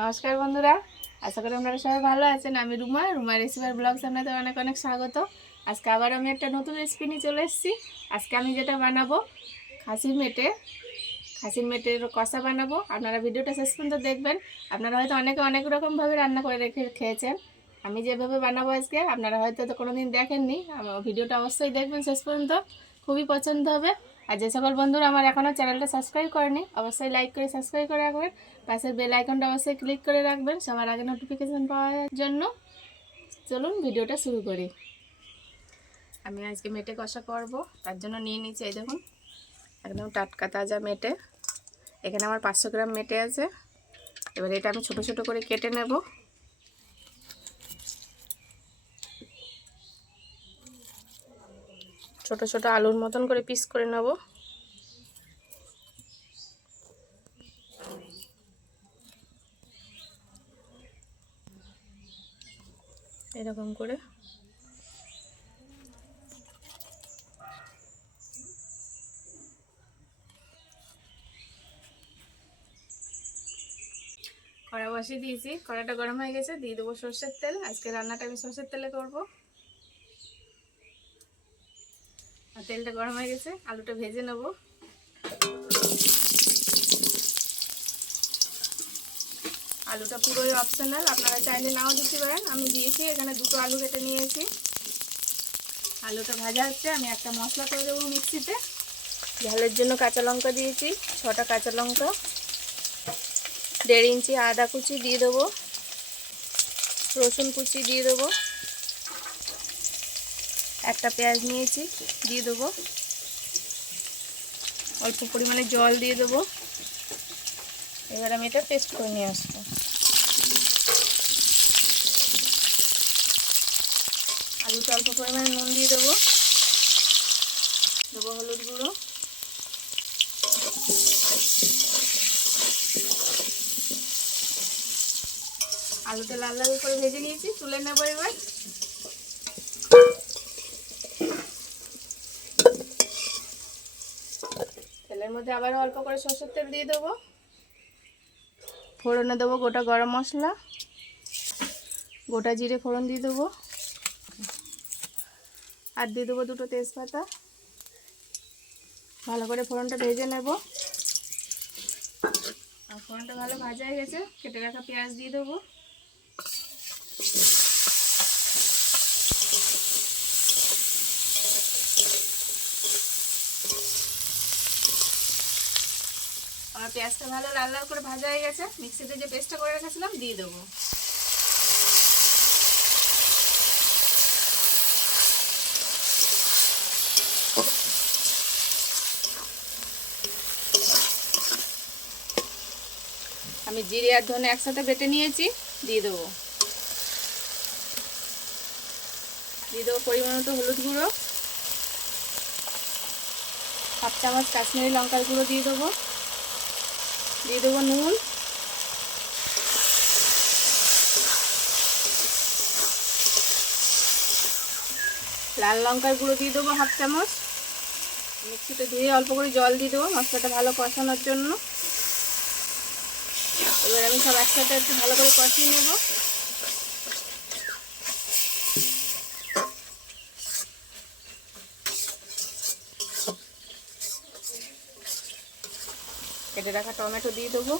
নমস্কার বন্ধুরা, আশা করি আপনারা সবাই ভালো আছেন। আমি রুমা রেসিপির ব্লগস আপনাদের অনেক অনেক স্বাগত। আজকে আবার আমি একটা নতুন রেসিপি নিয়ে চলে এসেছি। আজকে আমি যেটা বানাবো খাসির মেটের কষা বানাবো। আপনারা ভিডিওটা শেষ পর্যন্ত দেখবেন। আপনারা হয়তো অনেকে অনেক রকমভাবে রান্না করে রেখে খেয়েছেন। আমি যেভাবে বানাবো আজকে আপনারা হয়তো কোনো দিন দেখেননি। আমার ভিডিওটা অবশ্যই দেখবেন শেষ পর্যন্ত, খুবই পছন্দ হবে। আর যে সকল বন্ধুরা আমার এখনও চ্যানেলটা সাবস্ক্রাইব করেনি অবশ্যই লাইক করে সাবস্ক্রাইব করে রাখবেন। পাশের বেল আইকনটা অবশ্যই ক্লিক করে রাখবেন সবার আগে নোটিফিকেশান পাওয়ার জন্য। চলুন ভিডিওটা শুরু করি। আমি আজকে মেটে কষা করব, তার জন্য নিয়ে নিচ্ছি এই দেখুন একদম টাটকা তাজা মেটে। এখানে আমার 500 গ্রাম মেটে আছে। এবার এটা আমি ছোট ছোট করে কেটে নেব। ছোট ছোট আলুর মতন করে পিস করে নেব। এরকম করে কড়া বসিয়ে দিয়েছি, কড়াটা গরম হয়ে গেছে, দিয়ে দেবো সর্ষের তেল। আজকে রান্নাটা আমি সর্ষের তেলে করব। আর তেলটা গরম হয়ে গেছে, আলুটা ভেজে নেব। আলুটা পুরোই অপশনাল, আপনারা চাইলে নাও দিতে পারেন। আমি দিয়েছি, এখানে দুটো আলু কেটে নিয়েছি। আলুটা ভাজা হচ্ছে, আমি একটা মশলা করে দেবো মিক্সিতে। ঝালের জন্য কাঁচা লঙ্কা দিয়েছি, 6টা কাঁচা লঙ্কা, 1.5 ইঞ্চি আদা কুচি দিয়ে দেবো, রসুন কুচি দিয়ে দেবো, একটা পেঁয়াজ নিয়েছি দিয়ে দেবো, অল্প পরিমাণে জল দিয়ে দেবো। এবার আমি এটা পেস্ট করে নিয়ে আসবো। আলুতে অল্প পরিমাণে নুন দিয়ে দেবো, হলুদ গুঁড়ো, আলুটা লাল লাল করে ভেজে নিয়েছি, তুলে নেবো। এবার তেলের মধ্যে আবার অল্প করে সরষের তেল দিয়ে দেবো। ফোড়নে দেবো গোটা গরম মশলা, গোটা জিরে ফোড়ন দিয়ে দেবো, আর দিয়ে দেবো 2টো তেজপাতা। ভালো করে ফোড়নটা ভেজে নেব। আর ফোড়নটা ভালো ভাজা হয়ে গেছে, কেটে রাখা পেঁয়াজ দিয়ে দেবো। আমার পেঁয়াজটা ভালো লাল লাল করে ভাজা হয়ে গেছে, মিক্সিতে যে পেস্টটা করে রেখেছিলাম দিয়ে দেবো। আমি জিরে আর ধনে একসাথে বেটে নিয়েছি, দিয়ে দেবো। দিয়ে দেবো পরিমাণ মতো হলুদ গুঁড়ো, 1/2 চামচ কাশ্মীরি লঙ্কার গুঁড়ো দিয়ে দেবো, দিয়ে দেবো নুন, লাল লঙ্কার গুঁড়ো দিয়ে দেবো 1/2 চামচ। মিক্সিতে ধুয়ে অল্প করে জল দিয়ে দেবো মশলাটা ভালো কষানোর জন্য। এবার আমি সব একসাথে একটু ভালো করে কষিয়ে নেব। কেটে রাখা টমেটো দিয়ে দেবো।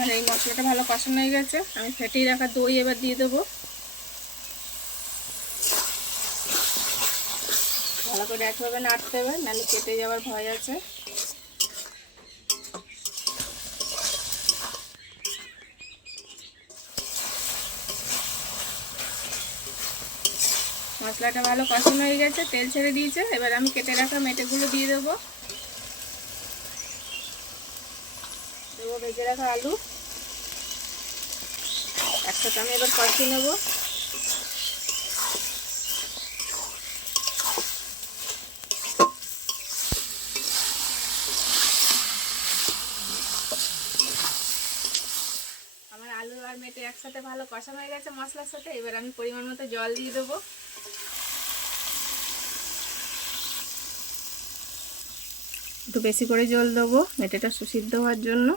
আর এই মশলাটা ভালো কষানো হয়ে গেছে, আমি ফেটিয়ে রাখা দই এবার দিয়ে দেবো। ভালো করে একভাবে নাড়তে হবে, নাহলে কেটে যাওয়ার ভয় আছে। মশলাটা ভালো কষানো হয়ে গেছে, তেল ছেড়ে দিয়েছে। এবার আমি কেটে রাখা মেটেগুলো দিয়ে দেবো। ভেজে রাখা আলু একসাথে আমি এবার কষিয়ে নেব। আমার আলু আর মেটে একসাথে ভালো কষানো হয়ে গেছে মশলার সাথে। এবার আমি পরিমাণ মতো জল দিয়ে দেবো। একটু বেশি করে জল দেবো মেটেটা সুসিদ্ধ হওয়ার জন্য।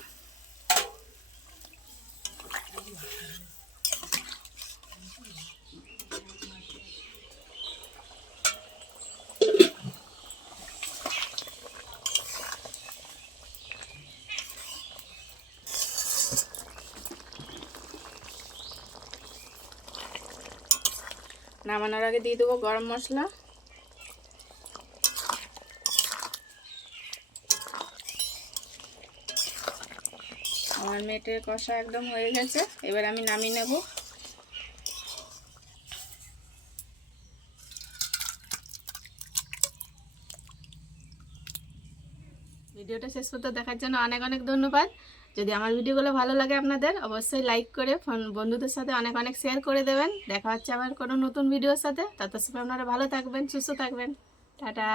নামানোর আগে দিয়ে দেবো গরম মশলা। আমার মেটের কষা একদম হয়ে গেছে, এবার আমি নামিয়ে নেব। ভিডিওটা শেষ পর্যন্ত দেখার জন্য অনেক অনেক ধন্যবাদ। যদি আমার ভিডিওগুলো ভালো লাগে আপনাদের, অবশ্যই লাইক করে বন্ধুদের সাথে অনেক অনেক শেয়ার করে দেবেন। দেখা হচ্ছে আবার কোনো নতুন ভিডিওর সাথে। তত সময় আপনারা ভালো থাকবেন, সুস্থ থাকবেন। টাটা।